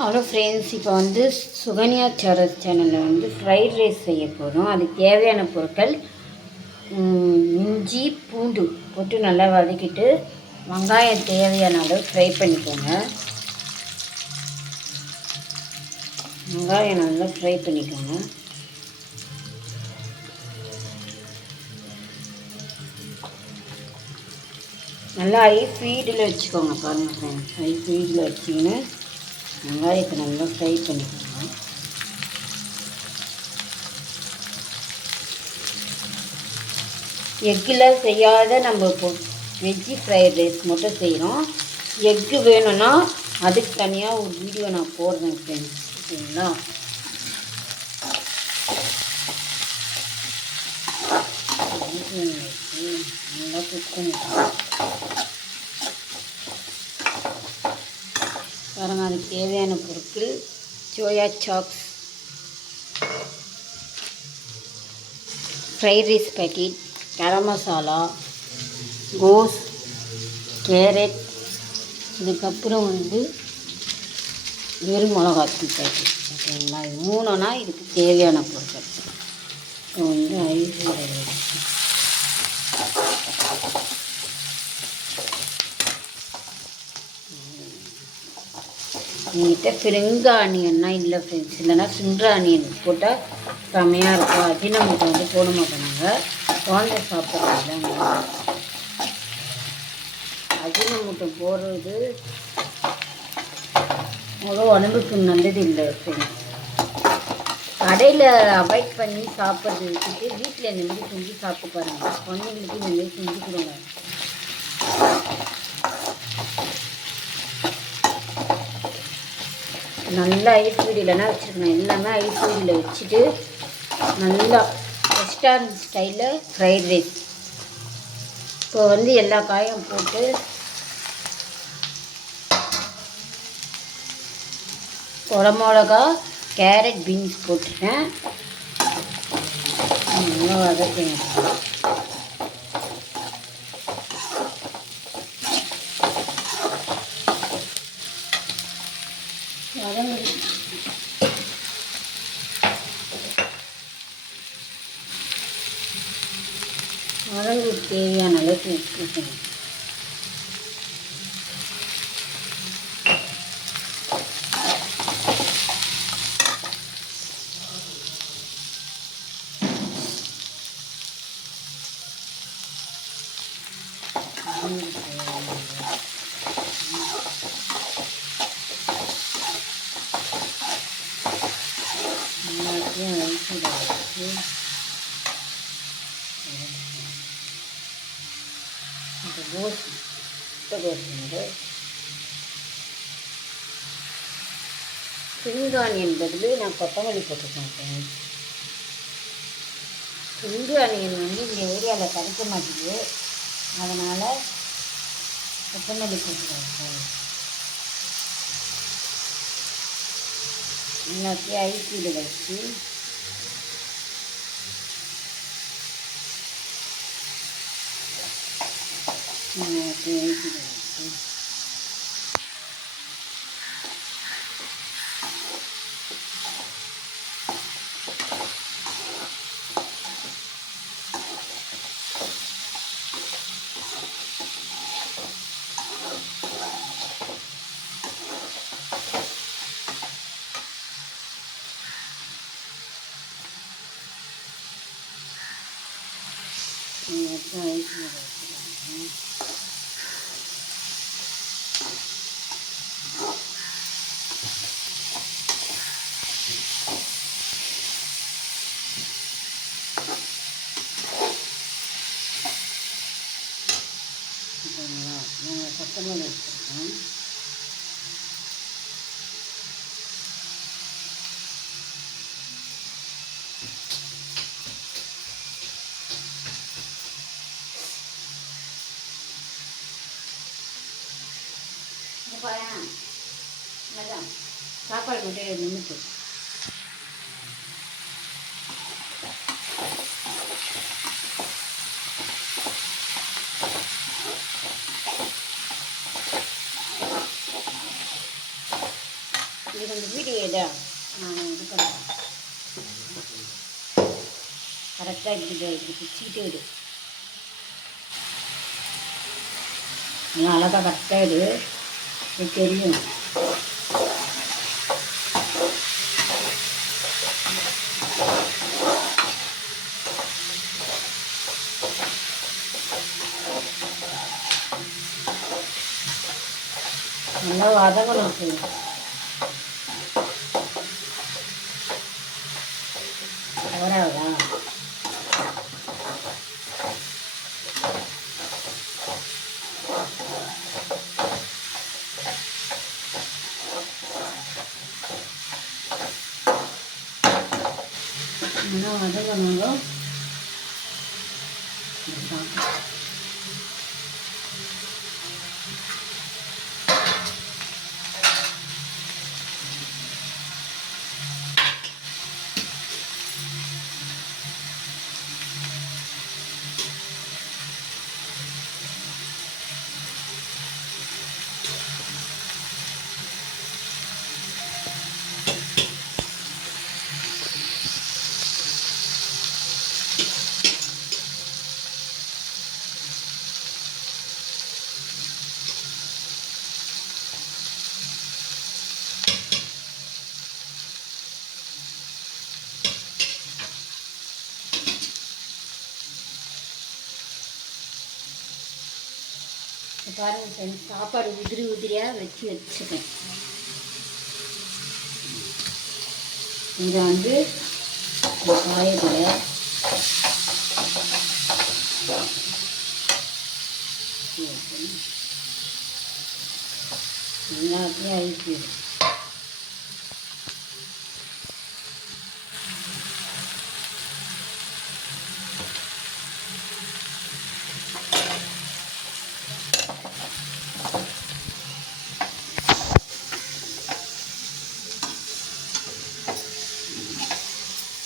Hello friends, இப்போ வந்து சுகன்யா சாரஸ் சேனலில் வந்து ஃப்ரைட் ரைஸ் செய்ய போகிறோம். அதுக்கு தேவையான பொருட்கள் இஞ்சி பூண்டு போட்டு நல்லா வதக்கிட்டு வெங்காயம் தேவையான அளவு ஃப்ரை பண்ணிக்கோங்க. வெங்காயம் நல்லா ஃப்ரை பண்ணிக்கோங்க. நல்லா ஹை ஸ்பீடில் வச்சுக்கோங்க. பாருங்கள் ஃப்ரெண்ட்ஸ், ஹை ஸ்பீடில் வச்சிங்கன்னு வெங்காயத்தை நல்லா ஃப்ரை பண்ணிக்கோங்க. எக்கில் செய்யாத நம்ம இப்போ வெஜ்ஜி ஃப்ரைட் ரைஸ் மட்டும் செய்கிறோம். எக்கு வேணும்னா அதுக்கு தனியாக ஒரு வீடியோ நான் போடுறேன் ஃப்ரெண்ட்ஸ், ஓகேங்களா? நல்லா குக் பண்ணிக்கலாம். பாருங்கள், அதுக்கு தேவையான பொருட்கள் soya chaaps, fried rice packet, garam masala, கோஸ், கேரட், இதுக்கப்புறம் வந்து வெறும் மிளகாத்தூள் பேக்கெட், ஓகேங்களா? இது மூணுனா இதுக்கு தேவையான பொருட்கள். இப்போ வந்து என்கிட்ட ஃப்ரிங் ஆனியன்னா இல்லை ஃப்ரெண்ட்ஸ், இல்லைன்னா ஃப்ரிங்கு ஆனியன் போட்டால் செம்மையாக இருக்கும். அஜினமோட்டோ வந்து போட மாட்டோம் நாங்கள், குழந்தை சாப்பிட்றதில்ல. அஜினமோட்டோ போடுறது அவ்வளோ உடம்புக்கு நல்லது இல்லை ஃப்ரெண்ட்ஸ். கடையில் அவாய்ட் பண்ணி சாப்பிட்றது வச்சுட்டு வீட்டில் இந்த மாதிரி செஞ்சு சாப்பிட்டு பாருங்கள். குழந்தைங்களுக்கு இந்த மாதிரி செஞ்சு கொடுங்க. நல்லா ஐஸ் வீடியில்னா வச்சுருக்கணும். எல்லாமே ஐஸ் வீடியில் வச்சுட்டு நல்லா ரெஸ்டாரண்ட் ஸ்டைலில் ஃப்ரைட் ரைஸ். இப்போ வந்து எல்லா காயும் போட்டு குடமிளகா, கேரட், பீன்ஸ் போட்டுட்டேன். நல்லா வதக்குங்க. வதங்குக்கு தேவையான அளவுக்கு உப்பு. எல்லாத்தையும் வச்சு கோஸ் வந்து ஸ்ப்ரிங் ஆனியன் பதில் நான் கொத்தமல்லி போட்டுருக்கேன். ஸ்ப்ரிங் ஆனியன் வந்து இந்த ஏரியாவில் கிடைக்க மாட்டேங்குது, அதனால் கொத்தமல்லி போட்டுருக்கேன். எல்லாத்தையும் ஐஸ்வீடு வச்சு கொத்தமல்லி வச்சுருக்கேன். சாப்பாடு மட்டும் நிமித்து. இது கொஞ்சம் வீடியோ தான் நான் இது பண்ணுறேன். கரெக்டாக இப்படி பிச்சுக்கிட்டே விடு. நல்லா அழகாக கரெக்டாக இது தெரியும். நல்லா வதங்கணும். வராதா? நல்லா வதங்கணும். பாருங்கள் ஃப்ரெண்ட்ஸ், சாப்பாடு உதிரியாக வச்சுருக்கேன். இதை வந்து காயத்தில் எல்லாத்தையும் அழிச்சு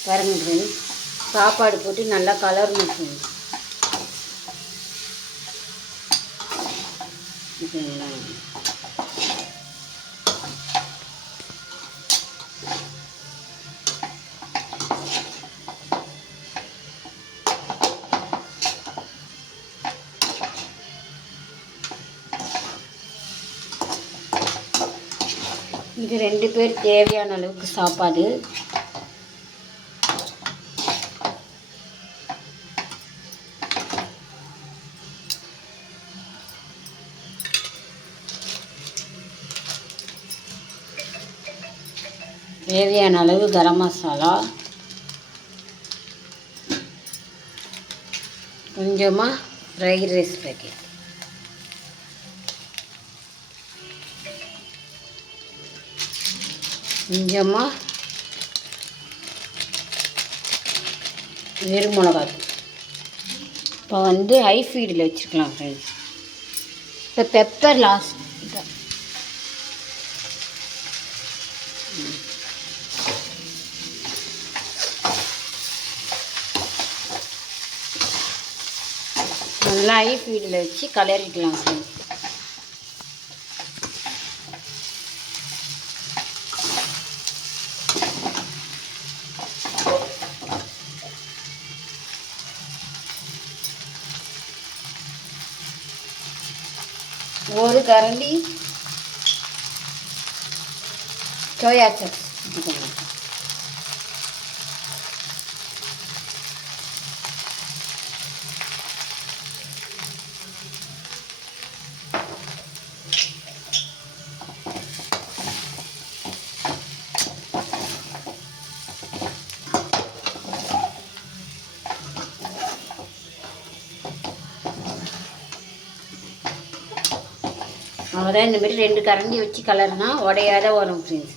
பாருங்கள் ஃப்ரெண்ட்ஸ், சாப்பாடு போட்டு நல்லா கலரணும் ஃப்ரெண்ட்ஸ். இது 2 பேர் தேவையான அளவுக்கு சாப்பாடு. தேவையான அளவு கரம் மசாலா, கொஞ்சமாக ஃப்ரைட் ரைஸ் பேக்கெட், கொஞ்சமாக வெறும் மிளகாய். இப்போ வந்து ஹை ஃபீடில் வச்சுருக்கலாம் ஃப்ரெண்ட்ஸ். இப்போ பெப்பர் லாஸ்ட் இதான். நல்லா ஹை ஃபீடில் வச்சு கலரிக்கலாம் ஃப்ரெண்ட்ஸ். ஒரு கரண்டி சோயா சாஸ் ஊற்றிக்கோங்க. அவ்வளோதான். இந்தமாரி 2 கரண்டி வச்சு கலர்னா உடையாத வரும் ஃப்ரெண்ட்ஸ்.